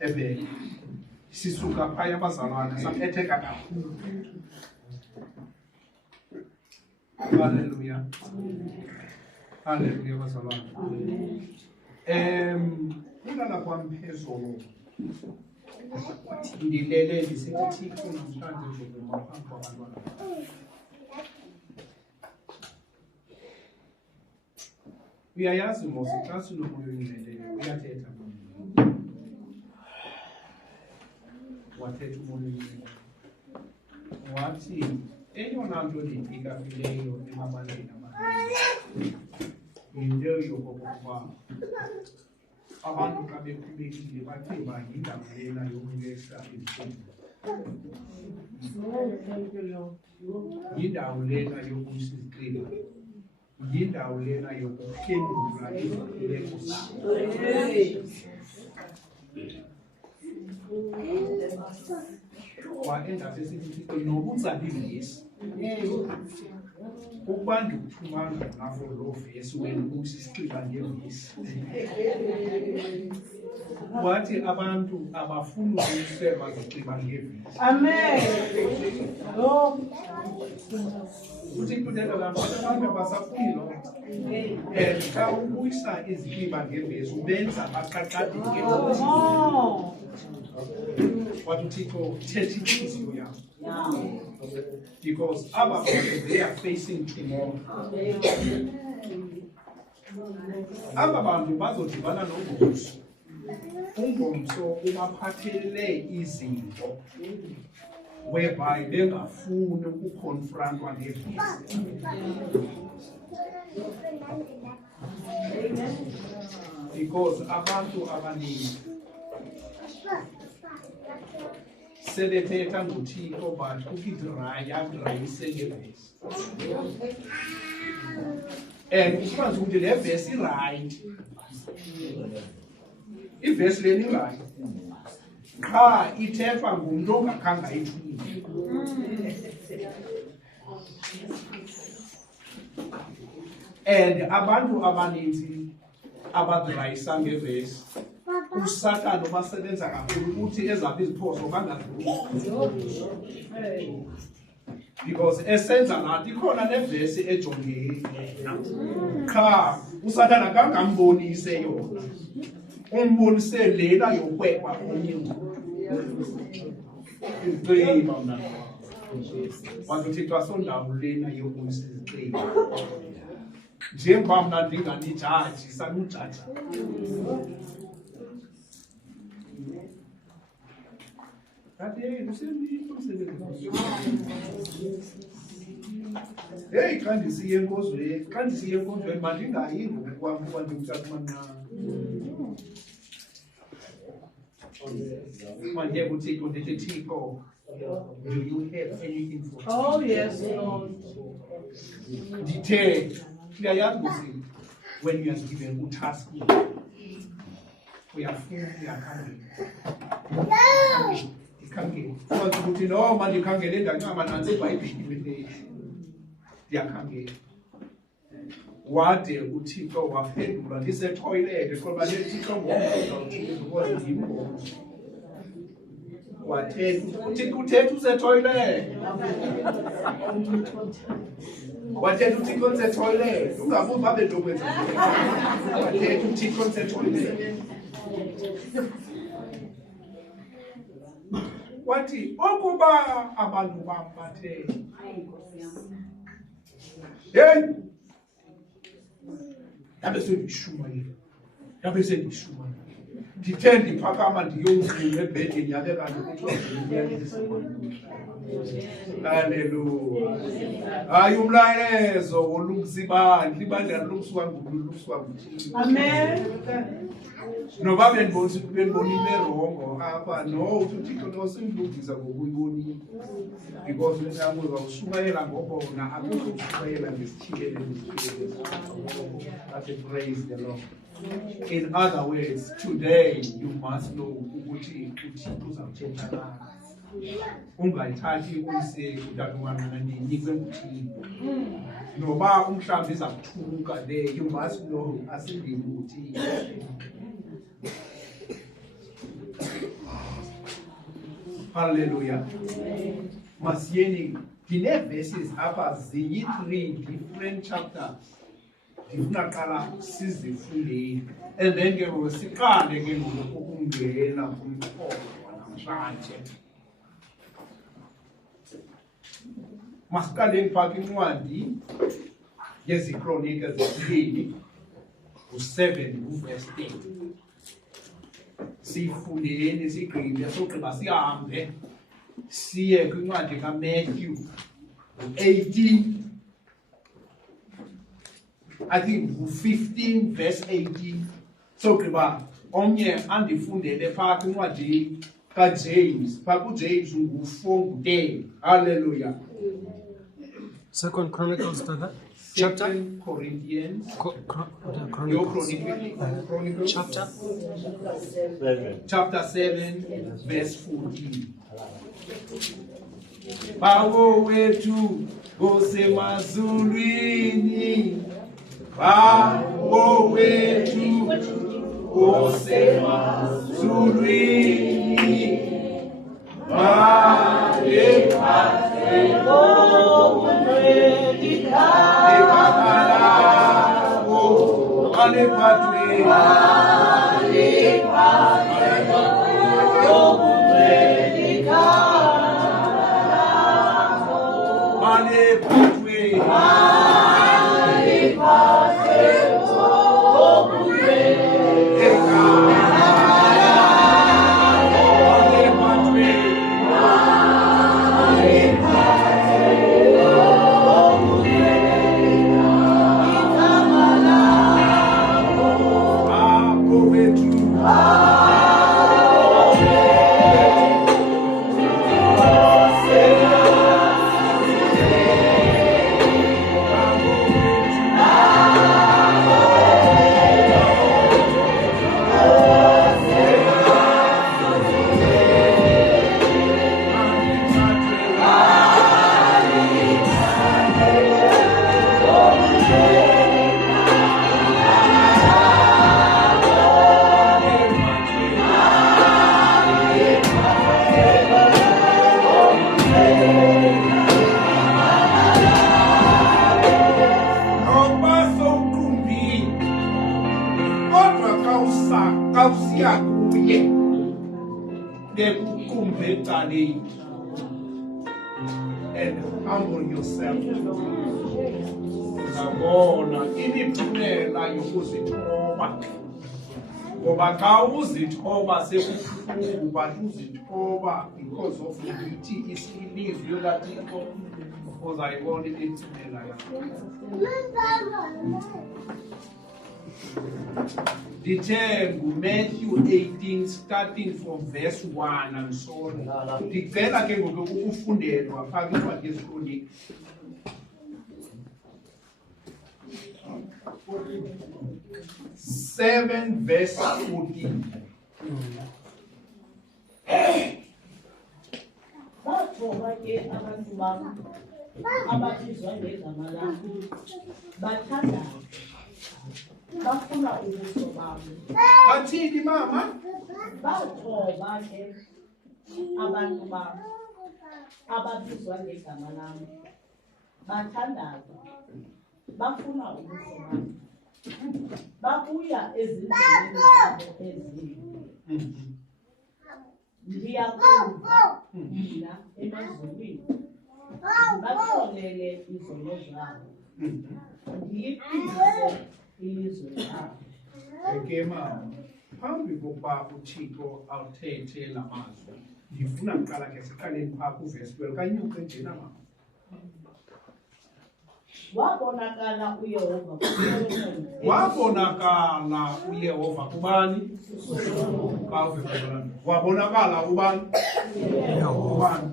Ebe sisuka phaya abazalwane saphetheka kakhulu. Hallelujah. Hallelujah bazalwane. Ulala kwami phezulu. Ndilele ndisithi namhlanje ngizoma phambi kwabantwana. Uyayazi mos xa sinomoya oyingcweleyo uyathetha wathetha umoya oyingcweleyo wathi eyona nto ndiyikafileyo emabandleni amaninzi yinto yokokuba abantu xa bekhubekile bacinga yindawo lena yokulesa izifundo, yindawo lena yokuyisa izicelo, yindawo lena yokuphendula izikhuleko zabo. Waenda sesithi nobunzalivesi ukuba ndikuthumanga ngafo loo vesi wena usisixiba ngevesi. Wathi abantu abafuni ukuselwa zigxiba ngevesi. Amen. Uthi kuthetha abantu abasafuni loo nto. And xa ubuyisa izigxiba ngevesi ubenza baqaqadike. What Uthixo thetha inhliziyo yabo. Because our they are facing tomorrow. Aba bantu bazodibana nombuso. Ungomso ubaphathele izinto whereby bengafuni ukukonfrontwa ngevesi. Because abantu abaninzi sebethetha ngoThixo but ukidraya grayise ngevesi. And ukwazi ukuthi le vesi right. Ivesi leni right. Qha ithethwa ngumuntu ongakhange ayithumile. And abantu abaninzi abadrayisa ngevesi uSathane obasebenza kakhulu ukuthi ezapha iziphoso bangazibuki. Because esenza nathi ikhona nevesi ejongeni qha uSathane akangambonise yona, umbonise lela yokwekwa omnye umuntu. Izicelo mna wathi Uthixo asondawo lena yokuyisa izicelo njengoba mna ndinganijaji sanujaja. Hey, xa ndisiye enkonzweni mandingayi ngokukwam kuba ndimtata umancane. Manje kuThixo ndithi Thixo, do you have anything for me? Oh yes, Lord. Ndithe uyayazi ukuthi when you are given utask uyafuna uyakhangela. Ikhangela. Kwathi ukuthi no manje ikhangele ndancama nansi eBhayibhelini ndiyakhangela. Wade uThixo waphendula ndisetoilet ngoba leThixo ngoba ngimbo. Wathetha uThixo uthetha usetoilet. Wathetha uThixo usetoilet. Ungabuzi babe lokwenza. Wathetha uThixo usetoilet. Wathi ukuba abantu bambathe hey yabe sendishumayela ndithe ndiphakama ndiyongqina ebhedini yabe kanti kuthiwa haleluya. Hayi umlayezo wolumsibandla ibandla lomsuka nguThixo. Amen. Noba benibonile rongo apha no uThixo nosimlungisa ngokuyibonile. Because wena uzawushumayela ngobona akukho ushumayela ngesithiyele nesithiyele. That's a praise the Lord. In other words, today you must know ukuthi uThixo uzawuthetha nawe. Ungayithathi uyise utatumana ndinikwe nguThixo. Noba umhlawumbe izakuthuka there, you must know asindini uThixo. Hallelujah. Masiyeni verses apha ziyi-3 different chapters. Ndifuna qala sizifundeni and then ke ngoku siqale ke ngoku ukungena kumxholo namhlanje. Masiqaleni phaa kwincwadi yezikronike zesibini u-7 verse 10. Sifundeni sigqibe sogqiba sihambe siye kwincwadi kaMatthew 18. I think 15 verse 18. Sogqiba omnye andifundele phaa kwincwadi kaJames. Phaa kuJames ngu-4 ngu-10. Hallelujah. Second Chronicles, chapter? 2 Corinthians. Your Chronicles. Chapter? Chapter 7, verse 14. Bawo wetu osemazulwini. Bawo wetu osemazulwini. And humble yourself. Ngabona imiphumela yokuzithoba. Ngoba xa uzithoba sekubuhlungu but uzithoba because of lithi ilizwi laThixo uzayibona imiphumela yakho. Ndithe nguMatthew 18 starting from verse 1 and so on. Ndicela ke ngoku ukufundelwa phaa kwincwadi yezikronike. Seven verse 14. Bathoba ke abantu bam ababizwa ngegama lam bathandaza bafuna ubuso bam. Bathini mama? Bathoba ke abantu bam ababizwa ngegama lam bathandaza bafuna ubuso bam. Babuya ezindleleni zabo ezimbi. Ndiyakuva mina emazulwini ndibaxolele izono zabo ndiyiphilise ilizwe labo. Ke mama, phambi kokuba uThixo awuthethe la mazwi, ndifuna kuqala ke siqaleni phaa kuvesi 12 kanyuke njena mama. Wabonakala uYehova kubani? Wabonakala ubani? Ubani?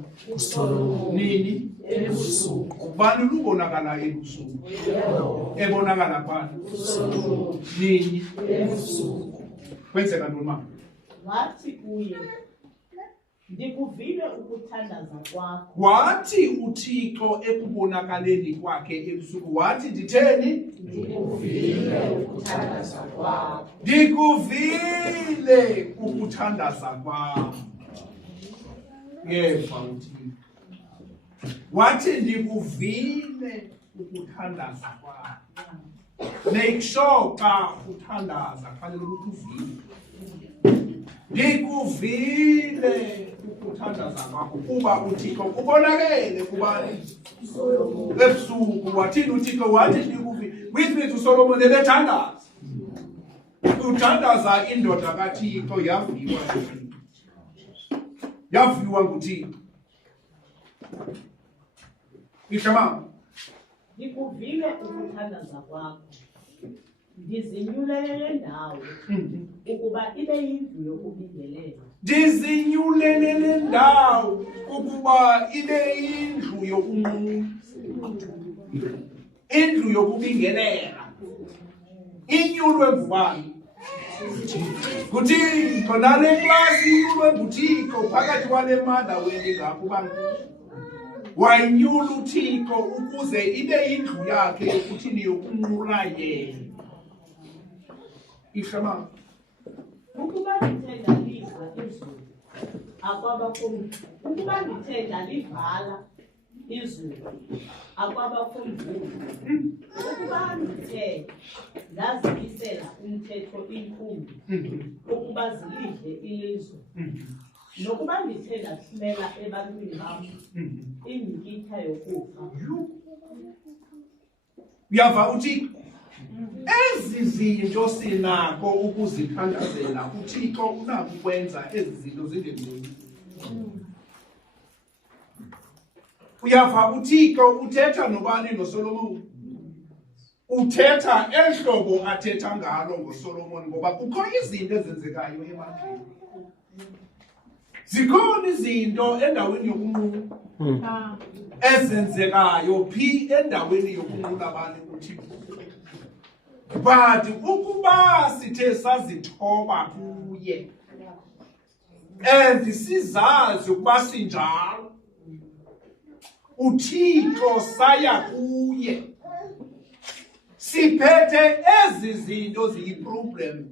Nini? Ubani lubonakala ebusuku? Ebonakala bani? Nini? Kwenzeka ntoni mama? wathi kuye ndikuvile ukuthandaza kwakho. Wathi uThixo ekubonakaleni kwakhe ebusuku wathi nditheni? Ndikuvile ukuthandaza kwakho. Ndikuvile ukuthandaza kwakho. yeva uThixo. Wathi ndikuvile ukuthandaza kwakho. Make sure xa uthandaza fanele ukuthi uvile. Ndikuvile ukuthandaza kwakho kuba uThixo kubonakele kubani ebusuku. Wathini uThixo? Wathi ndikuvile. Which means uSolomon ebethandaza. Uthandaza indoda kaThixo yaviwa nguThixo. Yaviwa nguThixo. Ishama. Ndikuvile ukuthandaza kwakho. Ndizinyulele ndawo ukuba ibe yindlu yokubingelela. Ndizinyulele le ndawo ukuba ibe yindlu yokunqula. Indlu yokubingelela. Inyulwe ngubani? nguThixo. Nale klasi inyulwe nguThixo phakathi kwale manda weli ngapho bantu. Wayinyula uThixo ukuze ibe yindlu yakhe yokuthini yokunqula yena. Ishama. Ukuba ndithe ndaliva izulu akwabakho. Ukuba ndithe ndalivala izulu akwabakho mvula. Ukuba ndithe ndazimisela umthetho inkumbi ukuba zilidle ilizwe. Nokuba ndithe ndathumela ebantwini bam inyikitha yokufa. Uyava uThixo? Ezi zinto sinako ukuzithandazela uThixo unako ukwenza ezi zinto zindemini. Uyava uThixo uthetha nobani noSolomon? Uthetha ehlobo athetha ngalo ngoSolomon ngoba kukho izinto ezenzekayo ebantwini. Zikhona izinto endaweni yokunqula ezenzekayo phi endaweni yokunqula abantu uThixo. But ukuba sithe sazithoba kuye and sizazi ukuba sinjalo uThixo saya kuye siphethe ezi zinto ziyiproblem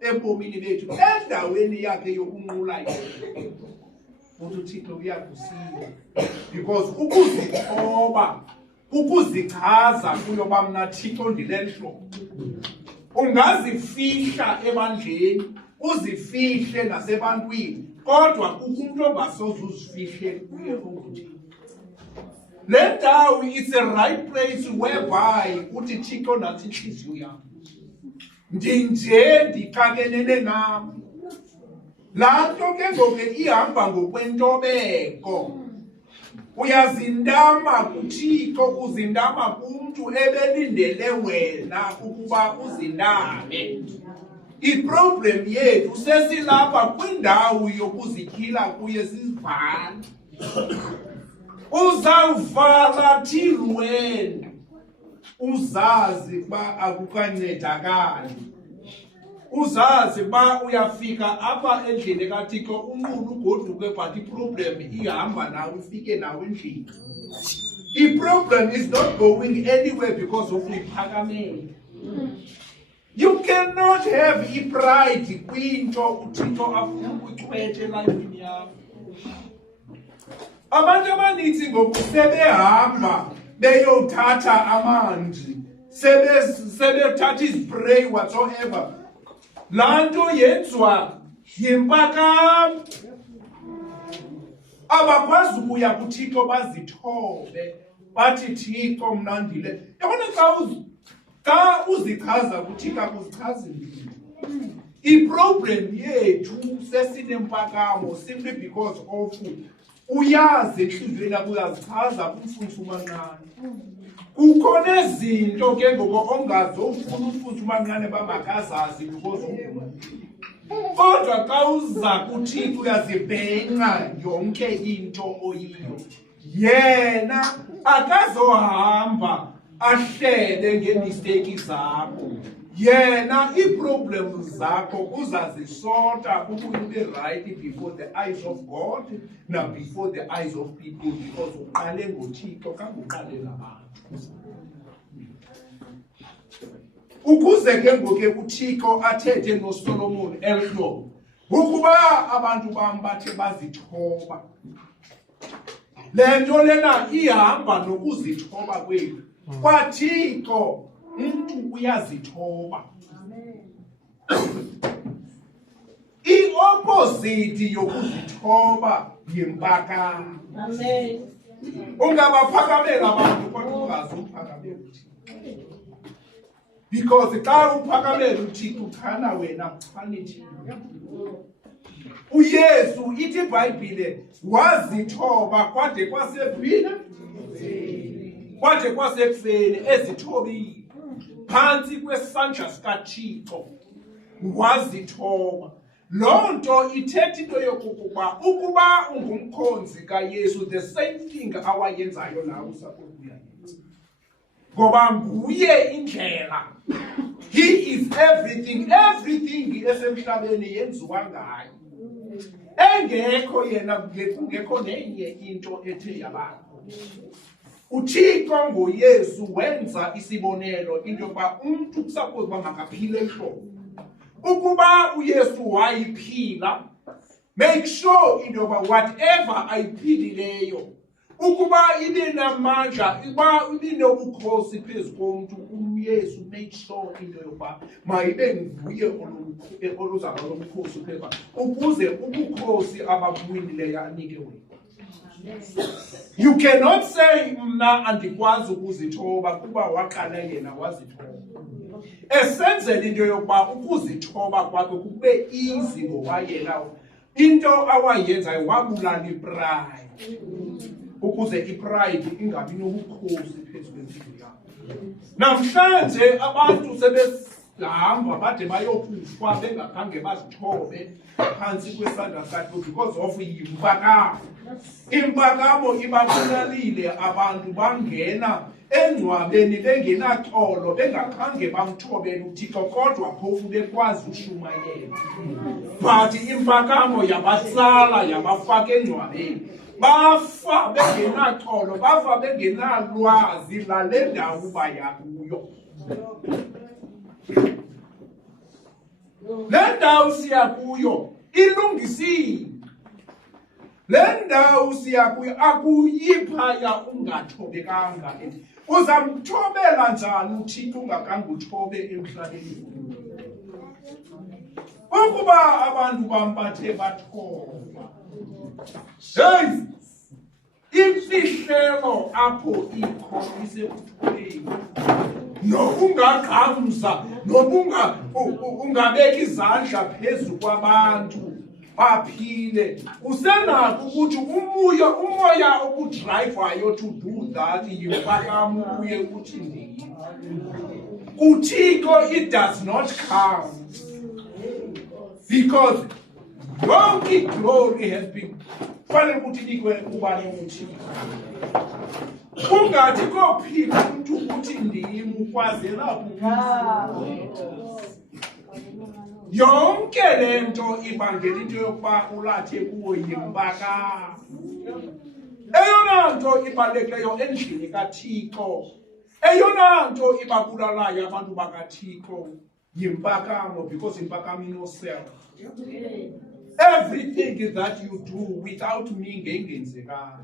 ebomini bethu endaweni yakhe yokunqula yena. uThixo uyakusiza because ukuzithoba ukuzichaza kuyo bamna Thixo ndilehlo. Ungazifihla ebandleni, uzifihle nasebantwini, kodwa umuntu ongasoze uzifihle kuye uThixo. Le ndawo it's a right place whereby uthi Thixo nathi inhliziyo yami. Ndinje ndixakenene nami. Laa nto ke ngoku ihamba ngokwentobeko. Uyazindama kuThixo, uzindama kumntu ebelindele wena ukuba uzindame. Iproblem yethu sesilapha kwindawo yokuzityhila kuye sizivala. Uzawuvala till wena uzazi ba akukancedakali. Uzazi ba uyafika apha endlini kaThixo umuntu ugoduke but iproblem ihamba nawe ufike nawe endlini. Iproblem is not going anywhere because of iphakamele. You cannot have pride kwinto uThixo afuna ukuchwethe elifini yakho. Abantu abaninzi ngoku sebehamba beyothatha amanzi, sebethatha ispray whatsoever. Laa nto yenziwa yimpakamo. Abakwazi ukuya kuThixo bazithobe bathi Thixo mna ndile. Yabona xa uzichaza kuThixo akuzichazi ndini. Iproblem yethu sesinempakamo simply because of uyazi enhliziyweni yakho uyazichaza kumfundisi uManqana. Kukho nezinto ke ngoku ongazofuna umfundisi uManqana bamakazazi because kodwa xa uza kuThixo uyazibhenqa yonke into oyiyo. Yena akazohamba ahlele ngemisteki zakho. Yena iproblem zakho uzazisota ukuthi ube right before the eyes of God na before the eyes of people because uqale ngoThixo kanguqale nabantu. Ukuze ke ngoku uThixo athethe noSolomon elhlobo ukuba abantu bam bathe bazithoba Le nto lena ihamba nokuzithoba kwethu. KwaThixo umntu uyazithoba. I-opposite yokuzithoba yimpakamo. Amen. Ungabaphakamela abantu kodwa ungazuphakamela uThixo. Because xa uphakamela uThixo ukhana wena kufanele uYesu ithi iBhayibhile wazithoba kwade kwasephila kwade kwasekufeni ezithobile phantsi kwesandla sikaThixo wazithoba. Loo nto ithetha into yokokuba ukuba ungumkhonzi kaYesu the same thing awayenzayo nawe usakuyenza. Ngoba nguye indlela. He is everything. Everything esemhlabeni yenziwa ngaye. Engekho yena kungekho nenye into ethe yabakho. uThixo ngoYesu wenza isibonelo into yokuba umntu kusaphose uba makaphile ehlobo. Ukuba uYesu wayiphila, make sure into yokuba whatever ayiphilileyo, ukuba ibe namandla, uba ibe nobukhosi phezu komntu, uYesu make sure into yokuba mayibe nguye oluzaba lobukhosi phezu, ukuze ubukhosi ababuwinileyo anike wena. You cannot say mna andikwazi ukuzithoba kuba waqala yena wazithoba. Esenzela into yokuba ukuzithoba kwakhe kube easy ngoba yena into awayenzayo wabulala ipride. Ukuze ipride ingabi nobukhosi phezu kwempilo yakho. Namhlanje abantu sebehamba bade bayokufa bengakhange bazithobe phansi kwesandla sakhe because of impakamo. Impakamo ibabulalile abantu bangena engcwabeni bengenaxolo bengakhange bamthobele uThixo kodwa phofu bekwazi ushumayela. But impakamo yabatsala yabafaka engcwabeni. Bafa bengenaxolo, bafa bengenalwazi lale ndawo baya kuyo. Le ndawo siya kuyo ilungisile. Le ndawo siya kuyo akuyiphaya ungathobekanga. Uzamthobela njani uThixo ungakhange uthobe emhlabeni? Ukuba abantu bampathe bathoba. Hey! Imfihlelo apho ikho isekuthobeni. Nokungaqhamza, ungabeka izandla phezu kwabantu baphile. Usenakho ukuthi umoya okudrivayo to do that yimpakamo uye uthi ndini. KuThixo it does not come. Because yonke glory has been fanele ukuthi nikwe ubani uThixo. Ungathi kophila umuntu ukuthi ndimi ukwazela yonke lento ibangela into yokuba ulathe kuwo yimpakamo. Eyona nto ibalulekileyo endlini kaThixo, eyona nto ibabulalayo abantu bakaThixo yimpakamo, because impakamo inoself. Everything that you do without me ngengenzekanga.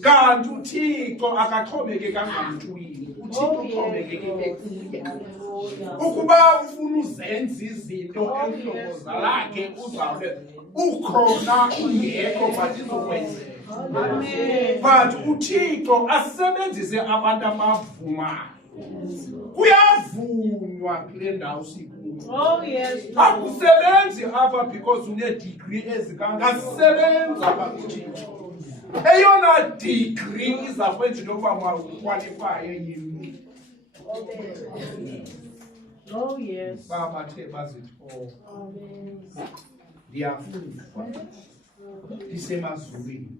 Kanti uThixo akaxhomekeka ngamntwini. uThixo uxhomekeke kuye. Ukuba ufuna uzenza izinto ehlobo zakhe uzawube ukhona ungekho but izokwenzeka. Amen. But uThixo asebenzise abantu abavumayo. Kuyavunywa kule ndawo sikuyo. Oh yes. Akusebenzi apha because une-degree ezikanga sebenza apha kuThixo. Eyona degree izakwenza into yokuba mawukwalifaye yini. Oh yes. Babathe bazithoba. Amen. Ndiyafundwa ndisemazulwini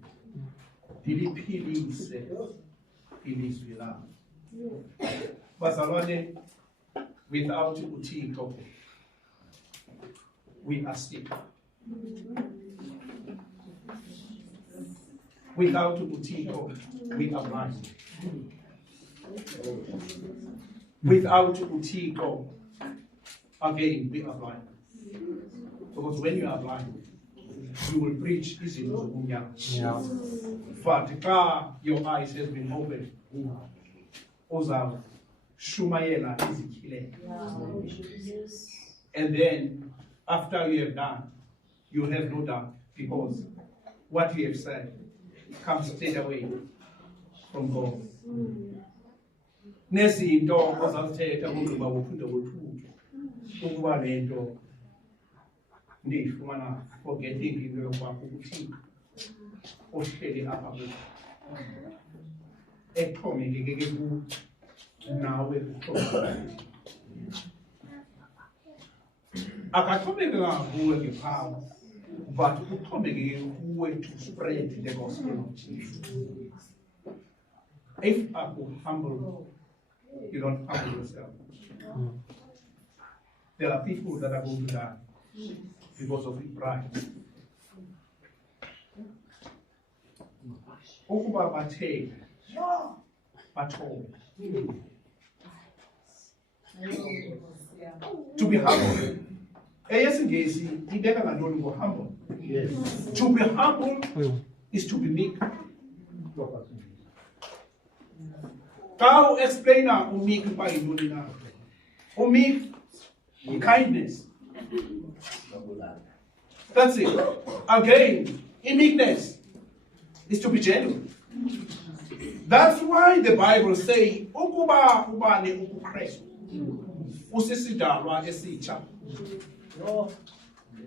ndiliphilise ilizwi lam. Bazalwane, without uThixo we are sick. Without uThixo we are blind. Without uThixo again we are blind. Because when you are blind, you will preach izinto zokunyanga. Yeah. But your eyes has been opened, Shumayela is killing. And then after you have done, you have no doubt, because what you have said comes straight away from God. Nezinto ozazithetha ngokuba ufunde wothuke ukuba lento ndiyifumana forgetting into yokwakho ukuthi ohleli apha kuthi exhomekeke kuwe nawe akaxhomekeka kuwe ngephawu, but uxhomekeke kuwe to spread the gospel of Jesus. If I could humble, you don't humble yourself. There are people that are going to die because of pride. Ukuba bathe bathole. To be humble. Eyesingesi ibeka ngantoni ngo humble. Yes. To be humble is to be meek. How explain meek by yintoni na? Meek, kindness. That's it. Again, in meekness is to be genuine. That's why the Bible says, ukuba ubane ukukrestu usisidalwa esitsha.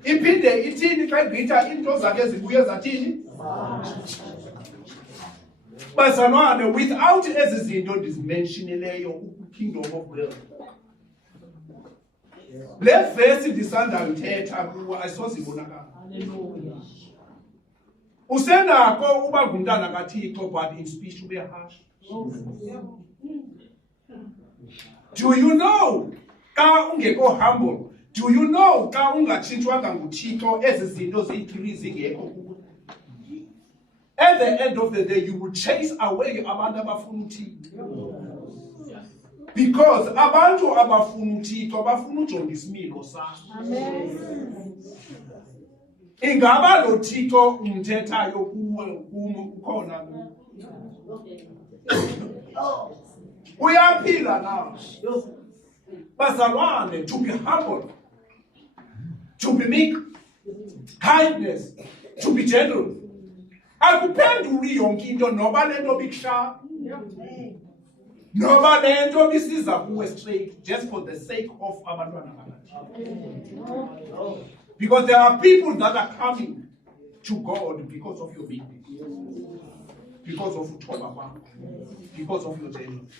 Iphinde ithini xa igqitha into zakhe zibuye zathini? Bazalwane, without ezi zinto ndizimenshinileyo kingdom of God. Le verse ndisanda uthetha kuwa ayisozibonakala. Usenako uba ngumntana kaThixo, but in speech ube harsh. Do you know ka ungekho humble? Do you know ka ungatshintshwanga nguThixo ezi zinto ziyi-3 zingekho kuwe? At the end of the day, you will chase away abantu abafuna uThixo. Because abantu abafuna uThixo bafuna ujonga isimilo sakho. Ingaba lo Thixo umthethayo kuwe ukhona kuwe. Uyaphila na. Bazalwane, to be humble, to be meek, kindness, to be gentle. Akuphenduli yonke into noba lento bikusha. Noba lento bisiza kuwe straight just for the sake of abantwana bakathi. Because there are people that are coming to God because of your meekness, because of uthoba, because of your gentleness.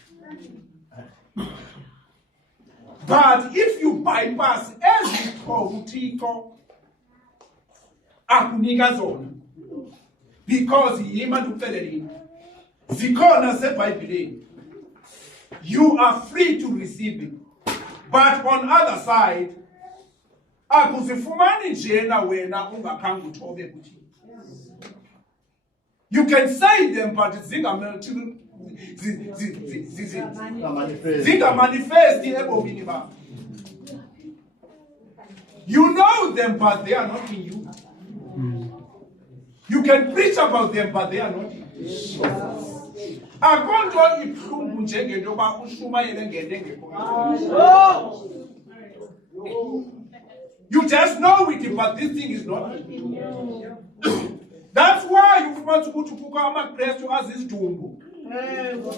But if you bypass ezikho uThixo akunika zona, because yima ndikuxeleleni zikhona seBhayibhelini, you are free to receive it. But on other side, akuzifumani njena wena ungakhange uthobe kuThixo. You can say them, but zingamanifesti ebomini bakho. You know them, but they are not in you. You can preach about them, but they are not in you. Akonto ibuhlungu njengento yoba ushumayele ngento engekho. You just know it, but this thing is not in you. That's why you want to go to kukho amaKrestu azizidumbu.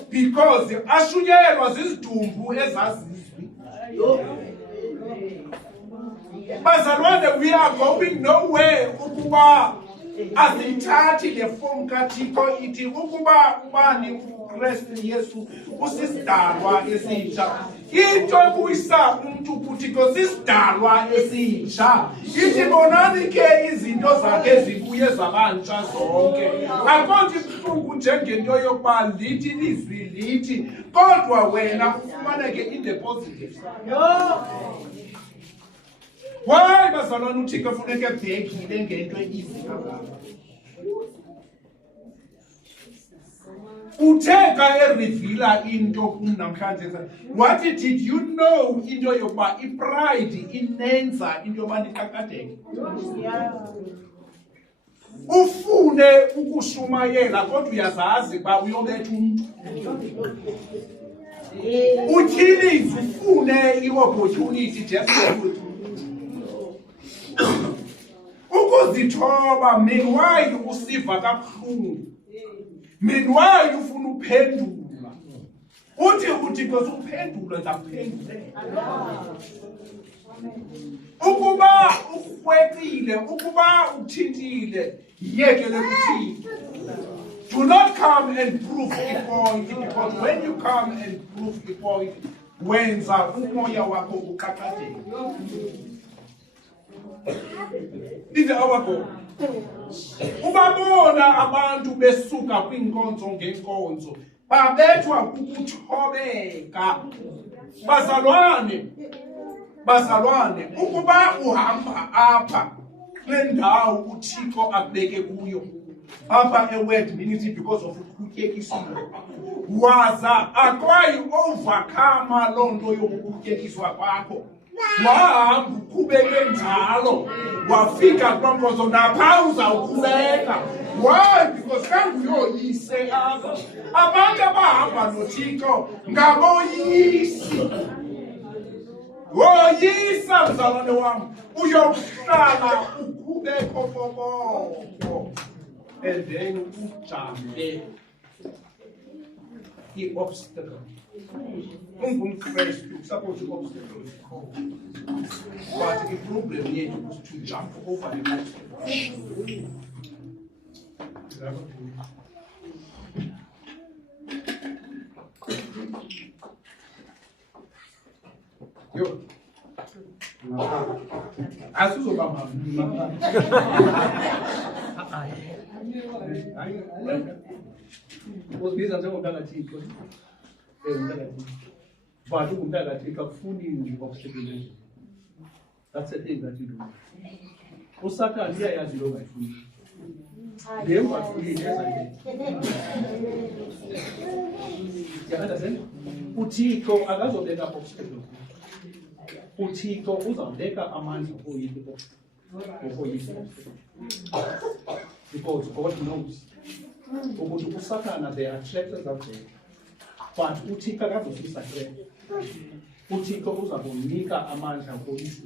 Because ashunyelwa zizidumbu ezazizwi. Bazalwane, we are going nowhere ukuba asithathi le form kaThixo ithi ukuba ubani uKrestu Yesu usisidalwa esitsha. Into ebuyisa umuntu kuThixo sisidalwa esitsha. Ithi bonani ke izinto zakhe zibuye zabantsha zonke. Akonto ibuhlungu njengento yokuba lithi ilizwi lithi kodwa wena ufumaneke in the positive side. Why bazalwane uThixo funeka ebhekile ngento easy kangaka? Uteka erivila into namhlanje. What did you know into yokuba ipride inenza into yobani iqaqadeke? ufune ukushumayela kodwa uyazazi ba uyobetha umuntu utyhilize ufune i-opportunity just for ukuzithoba meanwhile usiva kabuhlungu meanwhile ufuna uphendula uthi because uphendula ndakuphendulela ukuba ukwetile ukuba uthintile yekele kuthini. Do not come and prove a point, because when you come and prove a point wenza umoya wakho uqaqadeke. Ize awakho ubabona abantu besuka kwinkonzo ngenkonzo babethwa kukuthobeka. Bazalwane ukuba uhamba apha kule ndawo uThixo akubeke kuyo apha eWord Ministry because of ukutyekiswa waza akwayi overcome loo nto yokutyekiswa kwakho wahamba uqhubeke njalo wafika kwinkonzo napha uzawuqhubeka. Why? Because kanguyoyise apha abantu abahamba noThixo ngaboyisi. Woyisa mzalwane wami uyohlala ukhubeko boboko and then ujambe i-obstacle. UngumKrestu suppose i-obstacle is cold, but the problem yethu is to jump over the obstacle. Yo. Asuzoba Uzibiza njengomntakathixo. Umntakathixo. But umntakathixo akufuni nje. That's the thing that you do. Usathane uyayazi lo ngayifuni. Dem afuni yenza yena. Understand? uThixo akazobeka obstacles. uThixo uzawubeka amandla opoyisa. Because God knows ukuthi uSathana there are traps out there. But uThixo akazosisa trap. uThixo uzakunika amandla opoyisa.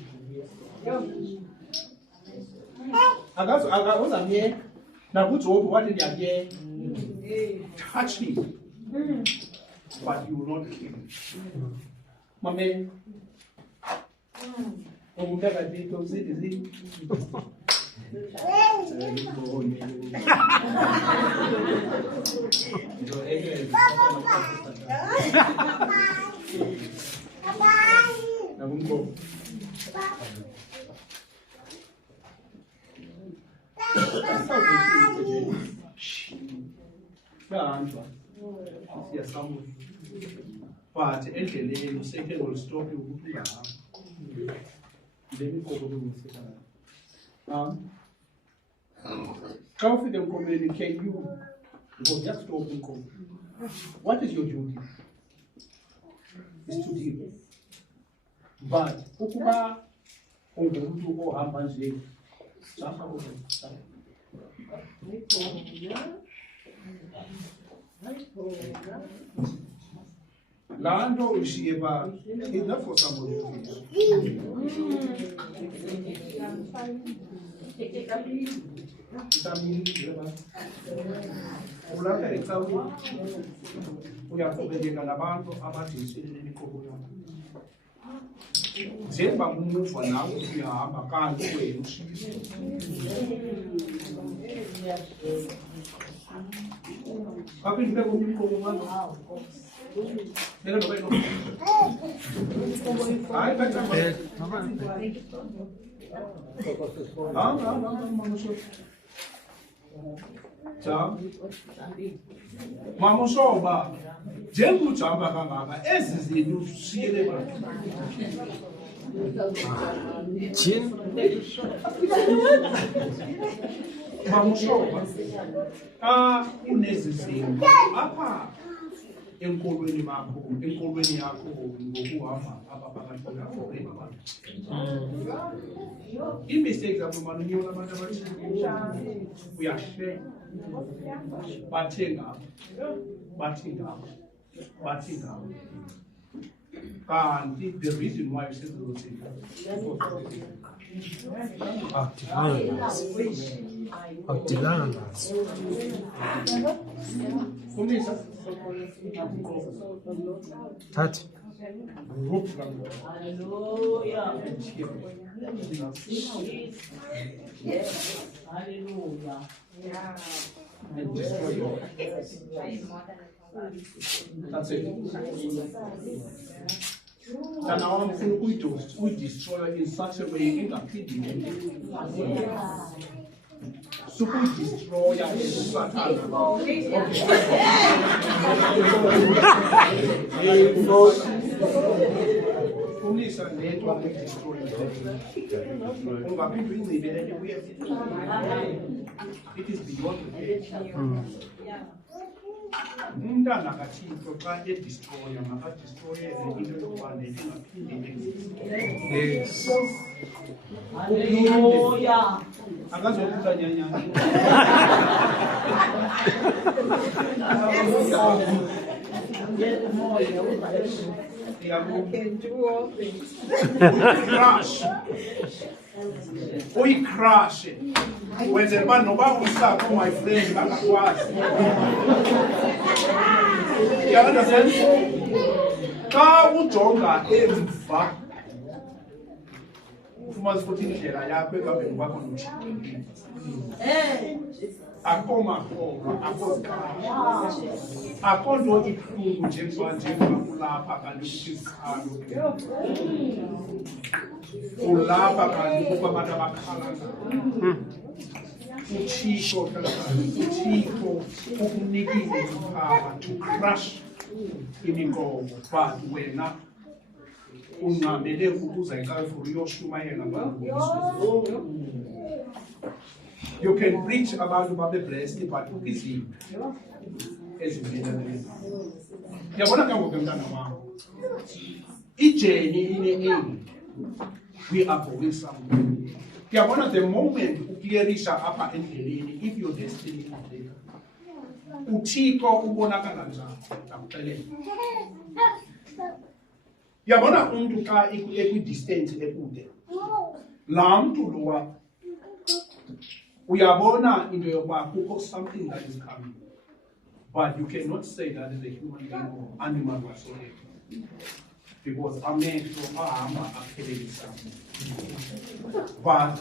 Akazamyeka nakuJob wathi ndiyakuyeka. Touch him. But you will not kill him. Mame. Umntakathixo sithi but endleleni uSatan will stop you ukuthi ungahambi. Then how ufike emkhomeni can you, because just stop emkhomeni. What is your duty? Is to deal. But ukuba ungumuntu ohamba nje jumpa Lando Ushieba is not for somebody else. Uyaqhubekeka nabantu abadisile imiqobo yakho. Njengoba umuva nawe uyahamba kanti wena ushisa. Kapini beko imiqobo yakho. Mama Shoba, njengoba ujamba kangaka ezi zinto ushiyele bantu. Mama Shoba, unezi zinto apha enkolweni yakho ngokuhamba apha phakathi kwakho. Imistakes zabo manunyola abantu abathile uyahleka bathe ngabo kanti the reason why you said those things That. Hallelujah. Yes. Hallelujah. and destroy you. That's it. And now I'm going to destroy in such a way in a so we destroy Satan. Only Sunday to destroy it is beyond umntana kaThixo xa edistroya makadistroyele into yokuba ingaphinde Yes. Hallelujah. akazokuta nyanyana I can do all things. We crash it. When the man no back start, my friend, back was. You understand? Ka ujonga emva. Ufuma sifuthi indlela yakho ekambeni kwakho nothixo. Akoma akho nto ibuhlungu njengoba ulapha kanti kusikhalo ulapha kanti kukho abantu abakhala uThixo ukunikile iphava to crush imigomo but wena unqamele ukuza eCalvary uyoshumayela abantu. You can preach about blessed, but busy. Yabona ke ngoku mntana wam. Ijeni ine-aim. We are going somewhere. Yabona the moment uklerisha apha endleleni, if your destiny is there. uThixo ubonakala njani akuxelela. Yabona umuntu xa ekwi-distance ekude, laa mntu lowa uyabona into yokuba kukho something that is coming, but you cannot say that is a human being or animal whatsoever, because amehlo ahamba aphelelisa. But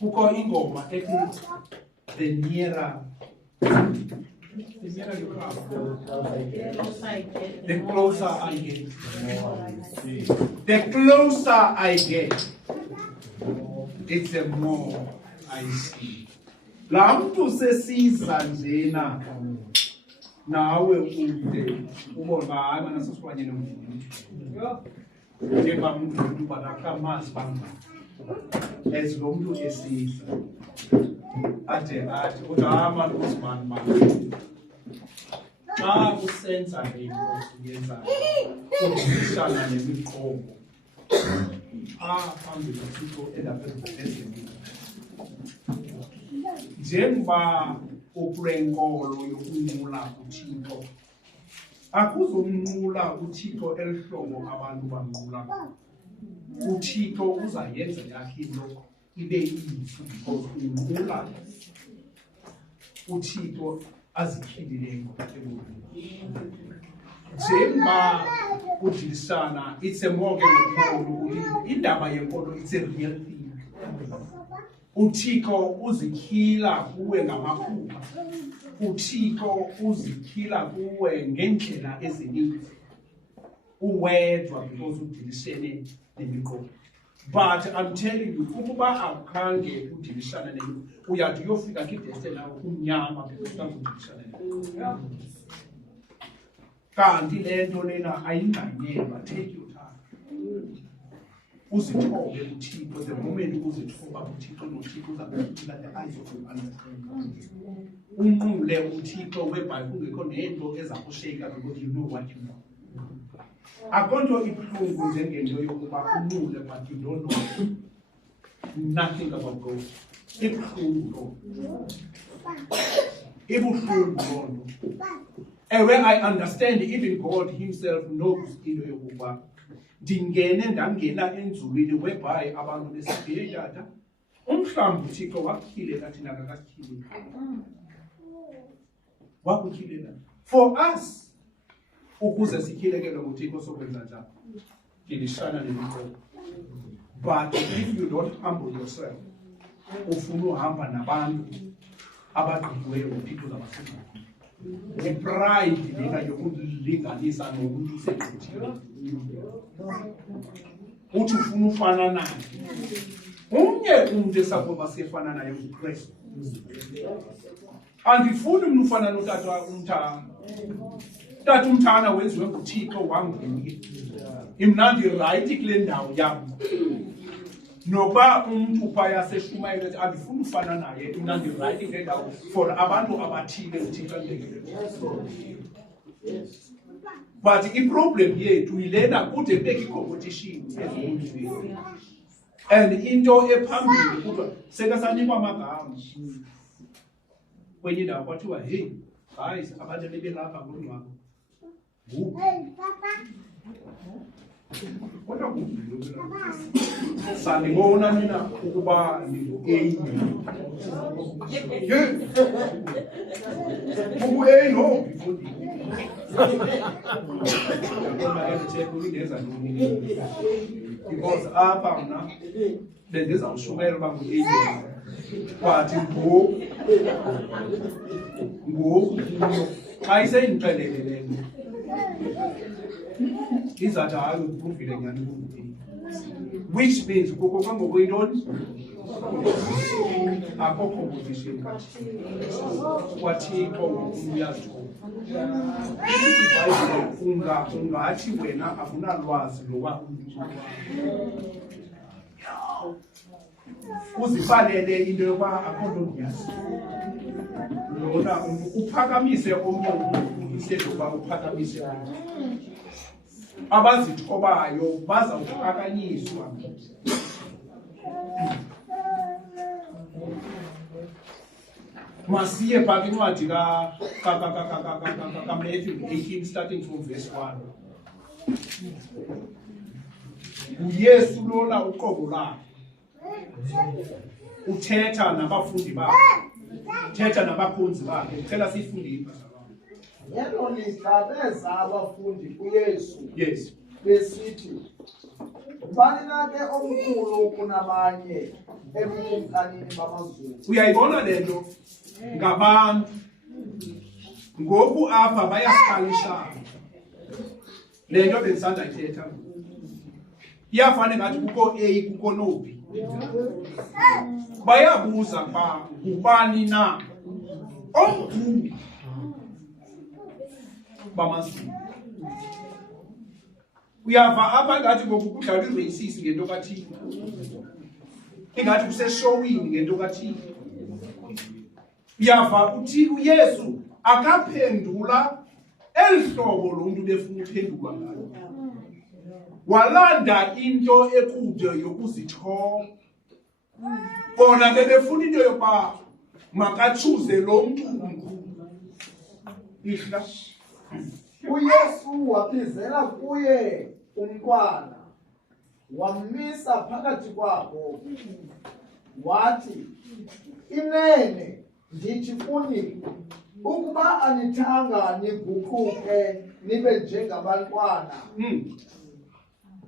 kukho ingoma ethi the nearer you come, the closer I get. The closer I get, it's the more I see. La mntu sesiza njena nawe ude ubona hayi mana sesikwanye nomndeni. Njeba mntu badakha mazi banga. As lo mntu esiza. Ade udama uSman manje. Xa usenza into uyenza udishana nemiqobo. Phambili uThixo elapha njengoba ukwenkolo yokunqula uThixo, akuzomnqula uThixo elihlobo abantu banqula. uThixo uzayenza yakhe into ibe yifu because unqula uThixo aziphilileyo ebomini. Njengoba udilishana, it's a more ke indaba yenkolo, it's a real thing. uThixo uzikhila kuwe ngamaphupha. uThixo uzikhila kuwe ngendlela ezininzi. Uwedwa because udilishene nemiqobo. But I'm telling you, ukuba akhange udilishana nemiqobo, uyathi uyofika kidestiny nawe kumnyama because udilishana nemiqobo. Kanti le nto lena ayinganyelwa, take your time. Uzithobe uThixo, the moment uzithoba uThixo noThixo uzakuphila the eyes of your understanding. unqule uThixo whereby kungekho nento eza kushayeka because you know what you know. Akho nto ibuhlungu njengento yokuba unqule but you don't know nothing about God. Ibuhlungu loo nto. And when I understand, even God himself knows into yokuba ndingene ndangena enzulwini whereby abantu besithi tata umhlawumbi uThixo wakukhilela thina kakasityhileli. Wakukhilela for us ukuze sityhilekelwe nguThixo sokwenza njani ndilishana nemikhono. But if you don't humble yourself, ufuna uhamba nabantu abagqityiweyo nguThixo zabasuka. Ipride lena yokulinganisa nomuntu segqithiwe. Uthi ufuna ufana naye. Umnye umuntu esakuba siyefana naye nguKristu. Andifuni umuntu ufana notata umthana. Tata umthana wenziwe nguThixo wanguye. Imnandi right kule ndawo yam. Noba umuntu phaya seshumayelo ethi andifuni ufana naye imnandi right kule ndawo for abantu abathile uThixo andekele. But iproblem yethu yilena kude kubekho icompetition ezimulweni. And into ephambili kuthiwa sekasanikwa amagama. Kwenye indawo kwathiwa hey guys abantu bebelapha ngolwabo. Kodwa kungilo sanibona mina ukuba ni-A. Ubu-A no because apha mna bendizawushumayela uba ngu-A. But ngoku xa iseyindixelele le nto izathi hayi upruvile nyani kunguThixo. Which means kukho kangokuyintoni akho competition kwaThixo uyazithoba. Ungathi wena akunalwazi loba uzifalele into yokuba akho nto ndiyazi. Lona uphakamise omnye umuntu iselokuba uphakamise abazithobayo bazawuphakanyiswa. Masiye phaa kwincwadi kaMatthew 18 starting from verse 1. UYesu lona uqobo lakhe uthetha nabafundi bakhe, uthetha nabakhonzi bakhe. Ndicela siyifundile. Ngelo lixa beza abafundi kuYesu Yes. besithi, ubani na ke omkhulu kunabanye ebukumkanini bamazulu? Uyayibona le nto ngabantu ngoku apha bayasikalishana. Le nto bendisanda yithetha iyafane ngathi kukho A kukho no B. Bayabuza ba ubani na omkhulu bamazulu. Uyava apha ngathi ngoku kudlala i-racist ngento kaThixo. Ingathi kuseshowini ngento kaThixo. Uyava uthi uYesu akaphendula elihlobo lo muntu befuna uphendulwa ngalo. Walanda into ekude yokuzithoba. Bona bebefuna into yokuba makachuze lo muntu omkhulu. Ihla uYesu wabizela kuye umntwana, wammisa phakathi kwabo, wathi, inene ndithi kuni, ukuba anithanga niguquke nibe njengabantwana,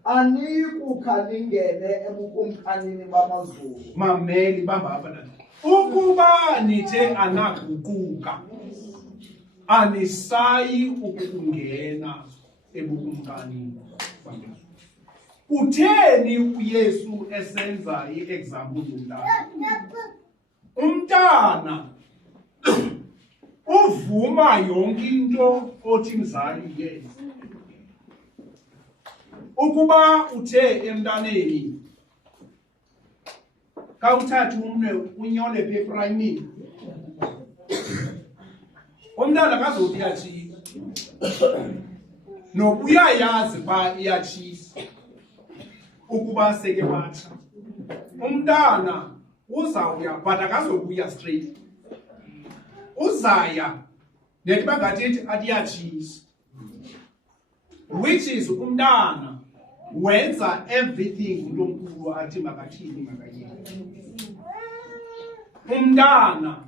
aniyikukha ningene ebukumkanini bamazulu. mameli bamba apha nani. Ukuba nithe anaguquka anisayi ukungena ebukumkanini bamazulu. Kutheni uYesu esenza i-example yomntana? Umntana uvuma yonke into othi mzali yenze. Ukuba uthe emntaneni ka uthathe umnwe unyole phe primary umntana akazothi iyatshisa nokuba uyayazi uba iyatshisa ukuba seke batsha umntana uzawuya but akazokuya straight uzaya neti bangathethi athi iyatshisa which is umntana wenza everything uNkulunkulu athi makathini makayeni umntana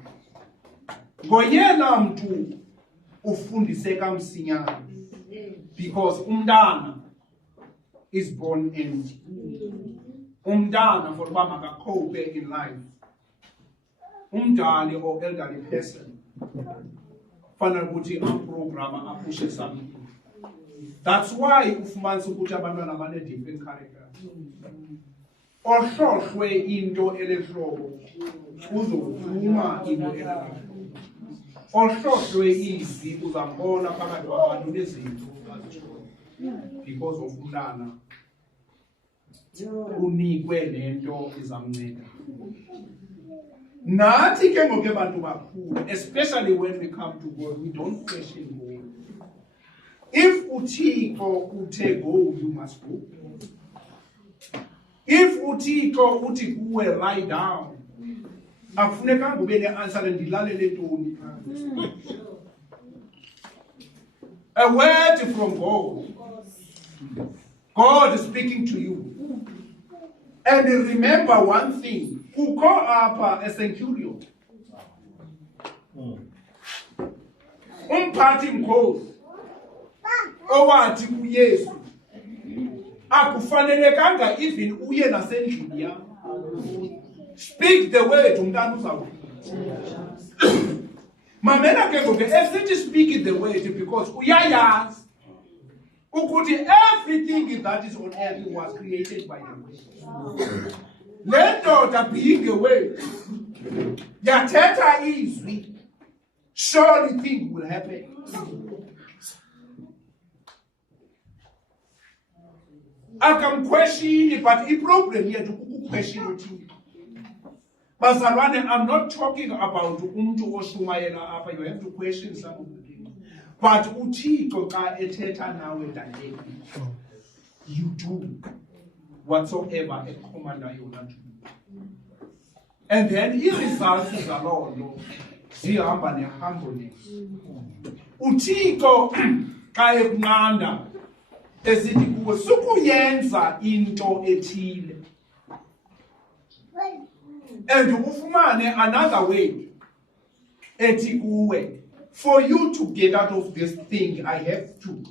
ngoyena mntu ufundiseka msinyana because umntana is born empty umntana for uba makacope in life umdali or elderly person fanele ukuthi amprograma apushe something. That's why ufumanisa ukuthi abantwana bane-different characters ohlohlwe into elehlobo uzophuma into elehlobo ohlohlwe izi uzambona phakathi kwabantu nezinto because of umntana unikwe lento izamnceda nathi ke ngoku abantu bakhulu especially when we come to God we don't question God. If uThixo uthe go you must go. If uThixo uthi kuwe lie down akufunekanga ube ne-answer ndilalele ntoni. A word from God. God is speaking to you. And remember one thing. Kukho apha a centurion. Umphathi mkhosi owathi kuYesu akufanelekanga even uye nasendlini yam. Speak the word umntana uzawuphila. Mamela ke ngoku esithi speak the word because uyayazi ukuthi everything that is on earth was created by the word. Le ndoda being a word yathetha izwi surely thing will happen. Akamquestion but the problem here to question uThixo. Bazalwane, I'm not talking about umntu oshumayela apha. You have to question some of the things. But uThixo xa ethetha nawe directly, you do whatsoever a commander yona to do. And then the results zaloo nto zihamba ne-humbleness. uThixo xa ekunqanda esithi kuwe sukuyenza into ethile and ufumane another way ethi kuwe for you to get out of this thing I have to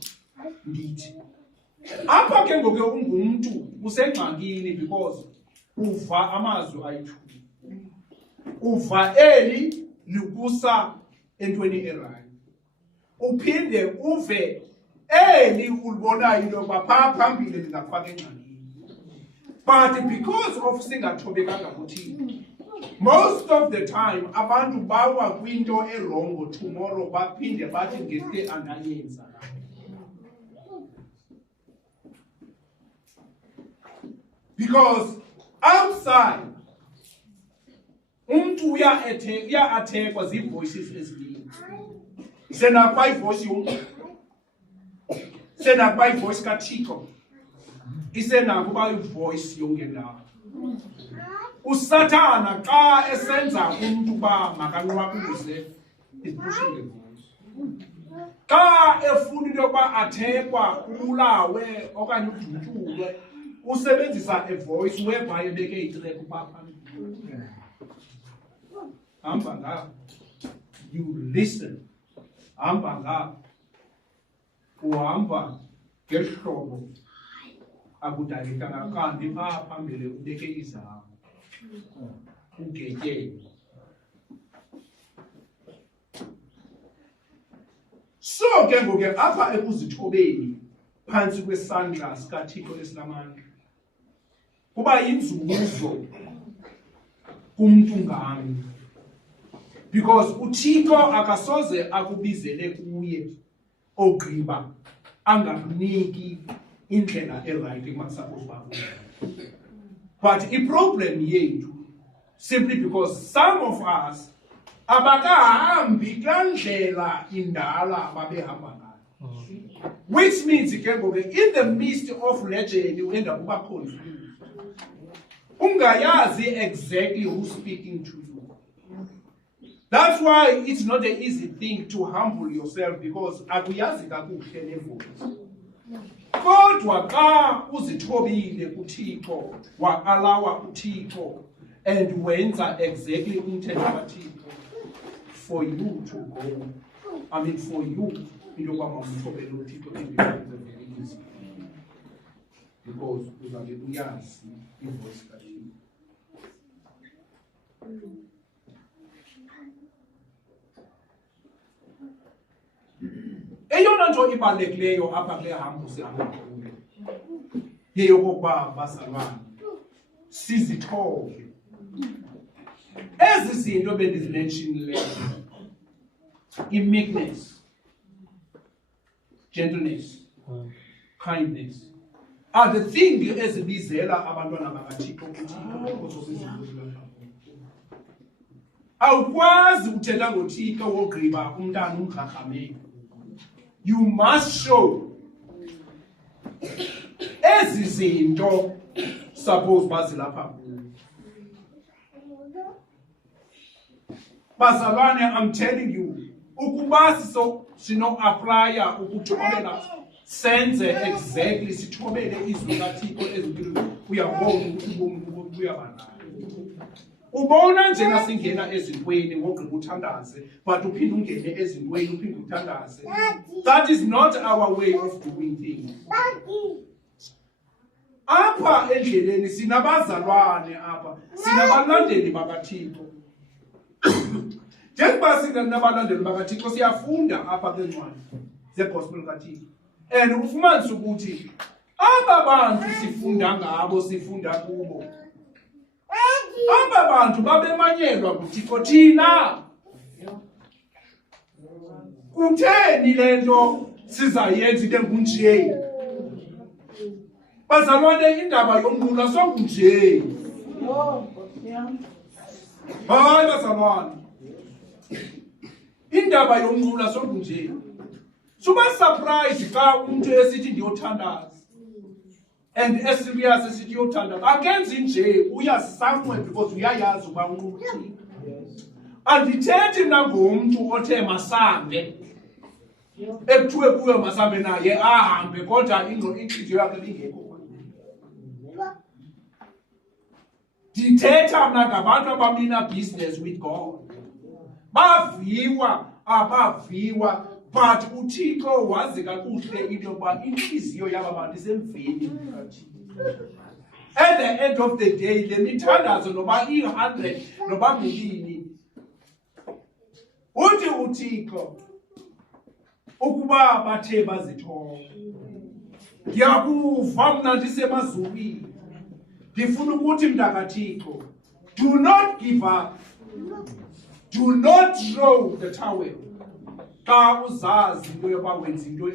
ndithi apha ke ngoku ungumntu usengxakini because uva amazwi ayi-2 uva eli likusa entweni erayi uphinde uve eli ulibonayo into yokuba phaa phambili lingakufaka engxakini. But because of singathobekanga kuThixo, most of the time abantu bawa kwinto erongo tomorrow baphinde bathi ngeske andayenza. Because outside umntu uya-athekwa zii-voices ezininzi. Senakwa ivoice yomntu, senakwa ivoice kaThixo, isenako uba ivoice yongendawo. Usathana xa esenza umntu uba makanqwabuze is pushing the voice. Xa efuna into yokuba athekwa ubulawe okanye udutyulwe usebenzisa a voice whereby ebeke itrek upha phambili. Hamba ngapha, you listen. Hamba ngapha, uhamba ngehlobo akudalekanga kanti phaa phambili ubeke izam ugetyeni. So ke ngoku apha ekuzithobeni phantsi kwesandla sikaThixo esinamandla kuba yinzuzo kumntu ngamnye, because uThixo akasoze akubizele kuye ogqiba angakuniki indlela erayithi emakusaphoze uba. But the problem yethu simply because some of us abakahambi kandlela indala babehamba ngayo. Which means ke ngoku in the midst of legend uenda kuba confused. Ungayazi exactly who's speaking to you. That's why it's not an easy thing to humble yourself because akuyazi kakuhle le voice. Kodwa xa uzithobile kuThixo wa-allowa uThixo and wenza exactly umthetho kaThixo for you to go. I mean for you into yokuba mawumthobele uThixo becomes very easy. Because uzabe uyazi ivoice kaThixo. Eyona nto ibalulekileyo apha kule hambo sihamba kuyo yeyokokuba bazalwane sizithobe. Ezi zinto bendizimenshinileyo, meekness, gentleness, kindness, are the things ezibizela abantwana bakaThixo kuThixo. Awukwazi uthetha ngoThixo wogqiba umntana umgragrameli. You must show ezi zinto suppose bazilapha kuyo. Bazalwane, I'm telling you, ukuba sino-applya ukuthobela senze exactly sithobele izwi kaThixo ezimpilweni uyabona ukuthi ubomi buyabanayo. Ubona njena singena ezintweni ngogqiba uthandaze but uphinde ungene ezintweni uphinde uthandaze. That is not our way of doing things. Apha endleleni sinabazalwane apha, sinabalandeli bakaThixo. Njengoba sinabalandeli bakaThixo siyafunda apha kwencwadi zegospel kaThixo. And ufumanise ukuthi aba bantu sifunda ngabo sifunda kubo. Aba bantu babemanyelwa nguThixo thina. Kutheni le nto sizayenza into engunje? Bazalwane, indaba yomnqula songunje. Hayi bazalwane. Indaba yomnqula songunje. Suba surprised xa umuntu esithi ndiyothandaza. And serious esithi uyothandaza. Akenzi nje uya somewhere because uyayazi uba unqula uthini. Andithethi mna ngomntu othe masambe. Ekuthiwe kuyo masambe naye ahambe kodwa inhliziyo yakhe ingekho. Ndithetha mna ngabantu abamina business with God. Baviwa abaviwa but uThixo wazi kakuhle into yokuba inhliziyo yaba bantu isemveni kukaThixo. At the end of the day, le mithandazo noba i-100 noba milini, uthi uThixo ukuba bathe bazithoba. Ndiyakuva mna ndisemazulwini. Ndifuna ukuthi mntakaThixo, do not give up. Do not throw the towel. Xa uzazi into yoba wenza into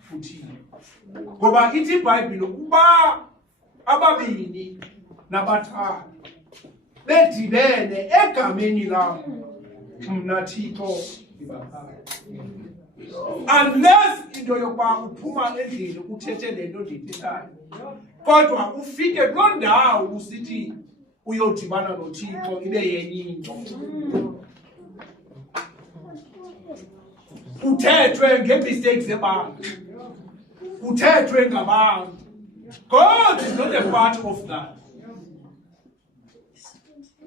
futhi. Ngoba ithi iBhayibhile ukuba ababini nabathathu bedibene egameni lam, mna Thixo ndibakhaya. Unless into yokuba uphuma endlini uthethe le nto ndiyithethayo, kodwa ufike kuloo ndawo usithi uyodibana noThixo ibe yenye into. Uthethwe ngeemistakes zebantu, uthethwe ngabantu. God is not a part of that.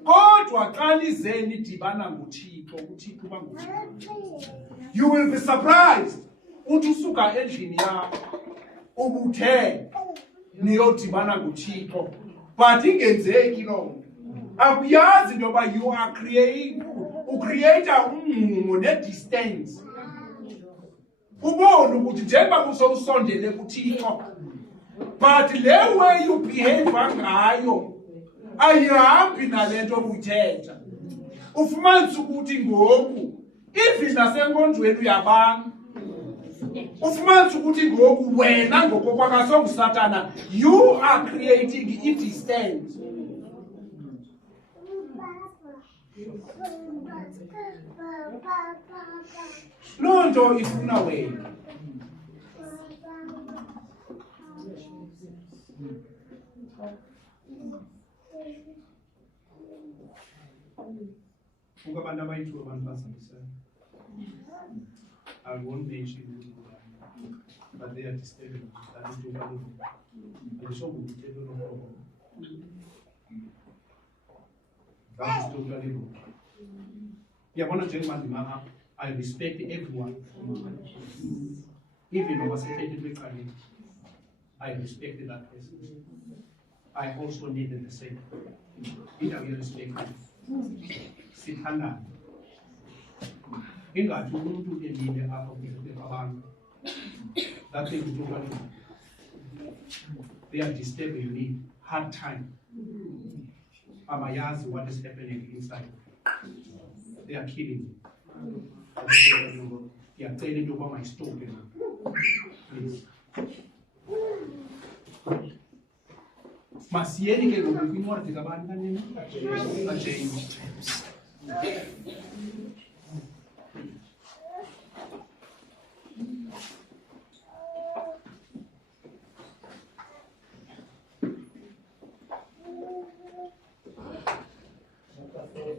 Kodwa xa nize nidibana ngoThixo, uThixo uba nguThixo. You will be surprised. Uthi usuka endlini yakho ubuthe niyodibana ngoThixo, but ingenzeki loo nto. Akuyazi into yoba you are ucreata umngumo ne-distance. Ubone ukuthi njengoba kusowusondele kuThixo, but le way you behave ngayo ayihambi nale nto ubuyithetha. Ufumanise ukuthi ngoku even nasenkondlweni uyabana. Ufumanise ukuthi ngoku wena ngokokwakasongusatana you are creating i-distance. loo nto ifuna wena. Kukho abantu abayi-2 abantu bazalisayo. I won't mention it, but they are disturbing. Andisho ngumthetho nohlobo. That is totally wrong. Yabona njengoba ndimapha, I respect everyone. Even noba sephethethwe ecaleni, I respect that person. I also needed the same. Indawo ye-respect. Sithandane. Ingathi umuntu elile apha kwethu abantu. That thing is totally wrong. They are disturbing me. Hard time. Amayazi what is happening inside. They are killing me. They are telling you about my story. Please. Masiyeni ke lokhu incwadi kabani kanini? James.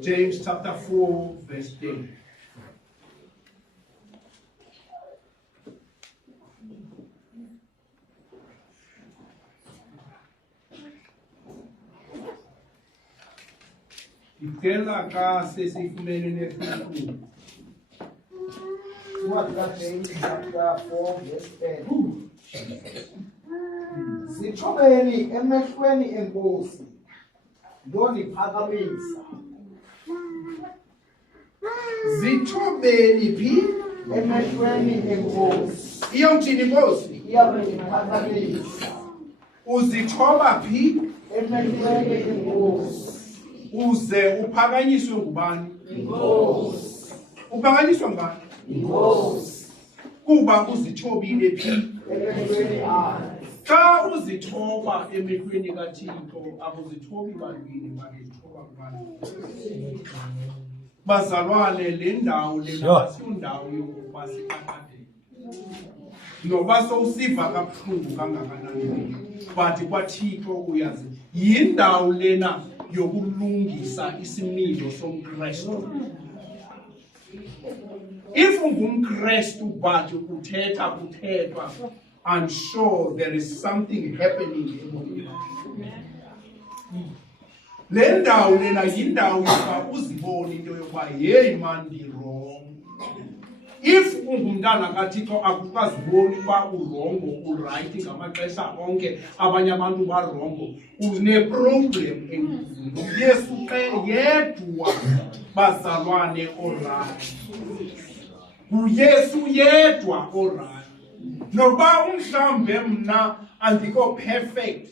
James chapter 4, verse 10. Ikela ka sesifumene nefuku. Incwadi kaJames chapter 4 verse 10. Zithobeni emehlweni enkosi, ndoniphakamisa. Zithobeni phi? Emehlweni enkosi, Iyomthini inkosi? iyakuphakamisa. Uzithoba phi? Emehlweni enkosi, Uze uphakanyiswe ngubani? inkosi, Uphakanyiswa ngubani? inkosi. Kuba uzithobile phi? Emehlweni ayo, Xa uzithoba emehlweni kaThixo, akuzithobi bantwini, bazithoba kubani? Bazalwane, le ndawo lena asiyondawo yokuba siqaqadele. Noba sowusiva kabuhlungu kangakanani, but kwaThixo uyazi, yindawo lena yokulungisa isimilo somKrestu. If ungumKrestu but uthetha kuthethwa, I'm sure there is something happening in le ndawo lena yindawo yokuba uzibone into yokuba hey man ndi-wrong. If ungumntana kaThixo akukaziboni uba urongo urayithi ngamaxesha onke, abanye abantu barongo, uneproblem enkulu. Yesu ke yedwa bazalwane orayithi. nguYesu yedwa orayithi. Noba umhlambe mna andikho perfect,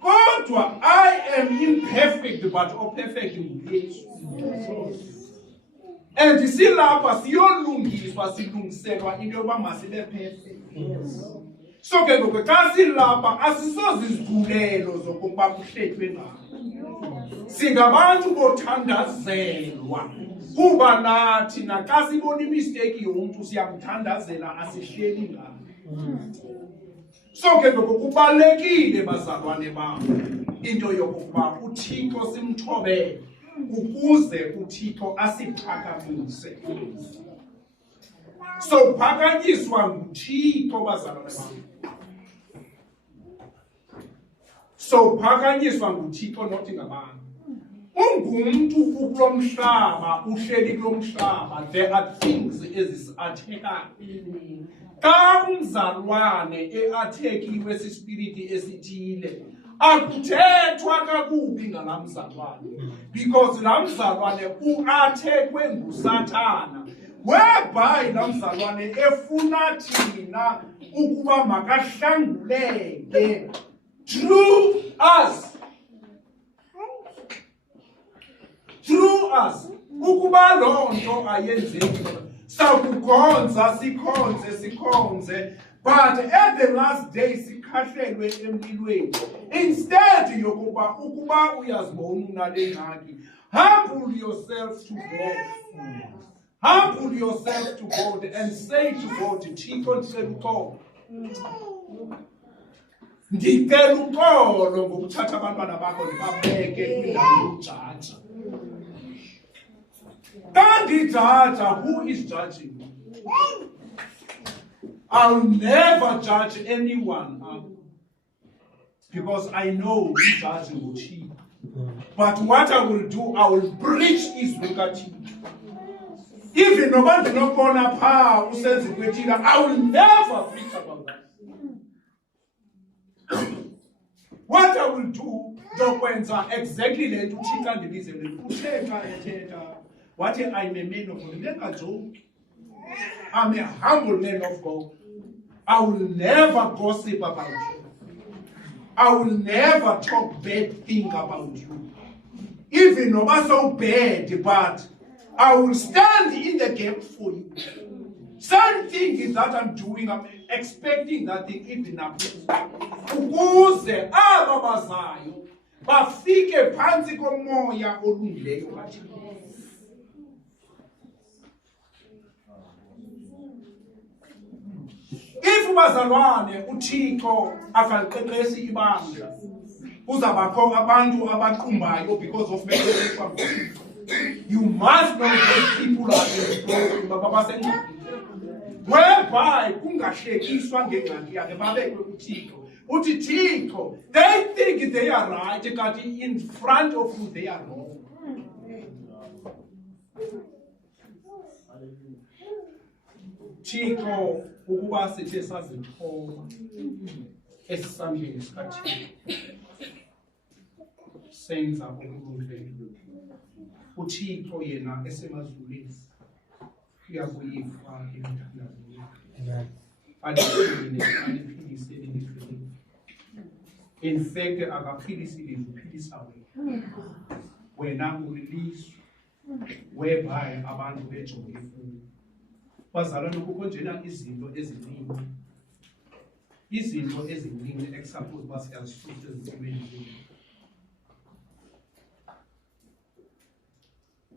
kodwa I am imperfect but perfect nguYesu. And silapha siyolungiswa, silungiselwa into yoba masibe perfect. So ke ngoku xa silapha asisozizigulelo zokuba kuhlethwe ngabo. Singabantu bothandazelwa. Kuba nathi naxa sibona imisteki yomntu siyakuthandazela, asihleli ngalo. So ke ngoku kubalulekile bazalwane bam into yokuba uThixo simthobele ukuze uThixo asiphakamise. So phakanyiswa nguThixo bazalwane bam. So phakanyiswa nguThixo nothi ngabantu. Ungumuntu ukulomhlaba, uhleli kulomhlaba, there are things ezisathekayo. Xa umzalwane eathekiwe sisipiriti esithile, akuthethwa kakubi ngala mzalwane, because la mzalwane uathekwe nguSathana, whereby la mzalwane efuna thina ukuba makahlanguleke through us. Ukuba loo nto ayenzeki, sakukhonza sikhonze, but at the last day sikhahlelwe emlilweni. Instead yokuba ukuba uyazibona unale ngxaki, Humble yourself to God. Humble yourself to God and say to God, Thixo ndicela uxolo. Ndicela uxolo ngokuthatha abantwana bakho ndibabeke kwindawo yokujaja. Xa ndijaja, who is judging? I'll never judge anyone because I know who judging will cheat. But what I will do, I will preach his wicked. Even nobody no corner power who says I will never preach about that. What I will do, exactly like to cheat and the what I'm a man of God, make a joke. I'm a humble man of God. I will never gossip about you. I will never talk bad thing about you. Even though I'm so bad, but I will stand in the gap for you. Some things that I'm doing, I'm expecting that they even happen. Ukuze ababazayo bafike phansi komoya olungileyo bathi. If bazalwane uThixo akaliqeqesi ibandla uzabakho abantu abaqumbayo because of you must know those people are whereby kungahlekiswa ngengxaki yakhe babekwe uThixo uthi Thixo they think they are right kanti in front of you they are wrong. Thixo ukuba sithe sazithoba esisandleni sikaThixo senza okulungileyo. uThixo yena esemazulwini uyakuyifa imithandazo yakhe. Aliphilise ilizwe. In fact, akaphilise ilizwe, uphilisa wena. Wena ulilizwe whereby abantu bejonge kuwe. Bazalwane kukho njena izinto eziningi. Izinto eziningi example uba siyazisusa ezimpilweni zethu.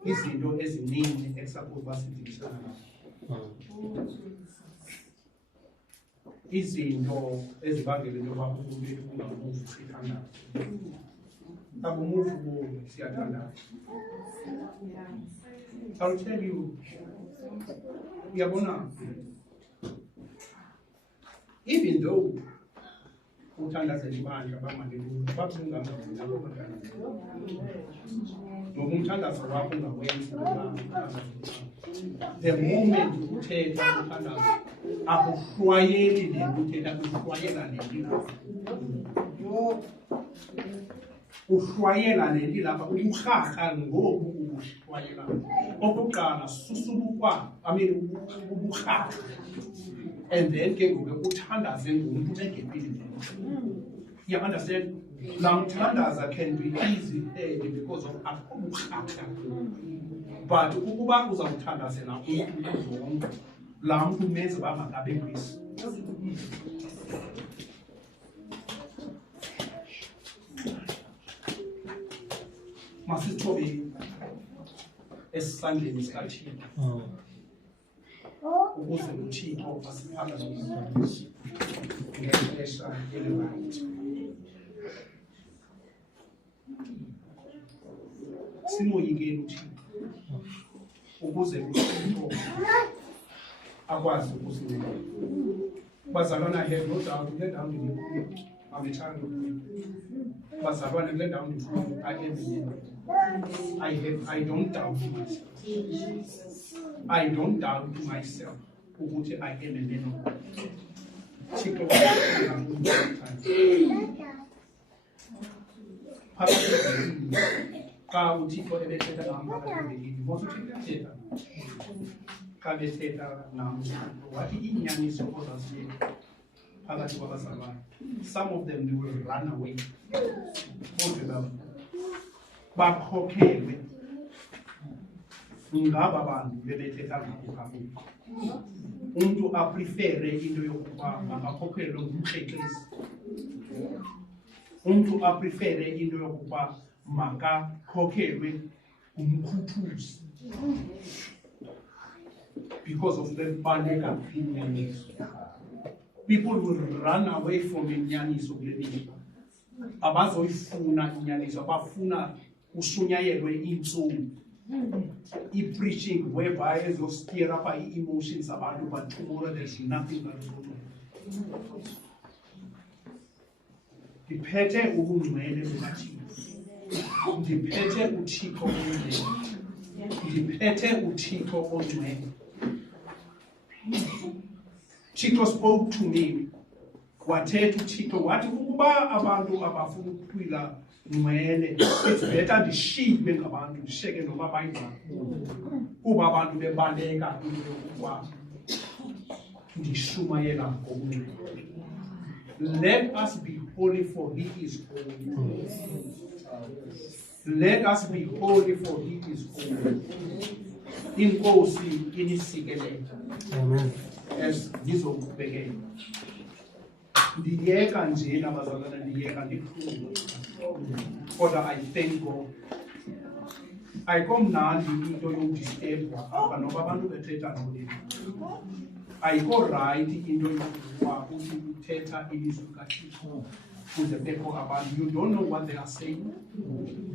Izinto eziningi example uba sidibisana nazo. Izinto ezibangela into yoba umuntu ungamuvi sithandaza. Akumuvi kuwo siyathandaza. I'll tell you. Uyabona, even though uthandaza ibandla bamalelu babunga ngabo noma umthandazo wakho ungawenza the moment uthetha umthandazo akuhlwayeli lento uthetha uhlwayela lento uhlwayela lento lapha ubuhaha ngoku uhlwayela okokuqala susubukwa ubuhaha and then ke ngoku uthandaze ngomuntu bengepili. You understand? Now mthandaza can be easy because of ubuhaha, but ukuba uzawuthandaze na umuntu zonke la muntu umenza bangakabengisi. Masithobe esandleni sikaThixo ukuze uThixo asiphakamise ngexesha eli-right. Simoyikeni uThixo ukuze uThixo akwazi ukusinika. Bazalwane, I have no doubt kule ndawo ndikuyo amethanda bazalwane kule ndawo ndikuyo I don't doubt myself. I don't doubt myself ukuthi I am a man of God. Thixo xa uThixo ebethetha nam phakathi mos uThixo xa bethetha nam wathi iinyaniso ozaziyeka phakathi kwabazalwane. Some of them they will run away kodwa bakhokhelwe ngaba bantu bebethetha ngabo kakhulu. Umuntu aprefere into yokuba makakhokhelwe ngumkrekrisi. Umuntu aprefere into yokuba makakhokhelwe umkhuthuzi because of the baleka inyaniso. People will run away from inyaniso kule mihla. Abazoyifuna inyaniso, abafuna ushunyayelwe intsuku. I-preaching whereby ezo-steer up i-emotions abantu, but tomorrow there's nothing that will do. Ndiphethe ubungcwele bukaThixo. Ndiphethe uThixo ongcwele. Ndiphethe uThixo ongcwele. Thixo spoke to me. Wathetha uThixo wathi ukuba abantu abafuna ukuphila ngcwele, it's better ndishiywe ngabantu, ndishiyeke noba bayingxaki. Kuba abantu bebaleka into yokuba ndishumayela ngobungcwele. Let us be holy, for He is holy. Let us be holy, for He is holy. Inkosi inisikelele. Amen. As ngizokubekela. Ndiyeka nje nabazalwana, ndiyeka ndikhulu. Kodwa I thank God. Ayikho mnandi into yokudistebwa apha noba abantu bethetha nolini. Ayikho right into yokuba uthi uthetha ilizwi likaThixo kuze bekho abantu. You don't know what they are saying,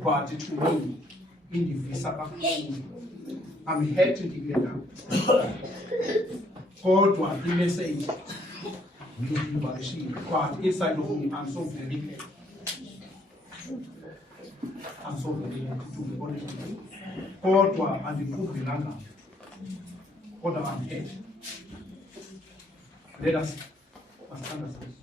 but to me, indivisa kakhulu. I'm happy to hear that. Kodwa i-message but inside of me, I'm so very glad. I'm so very glad to be honest with you. Kodwa andiqubhelanga. Kodwa I'm happy. Let us stand aside.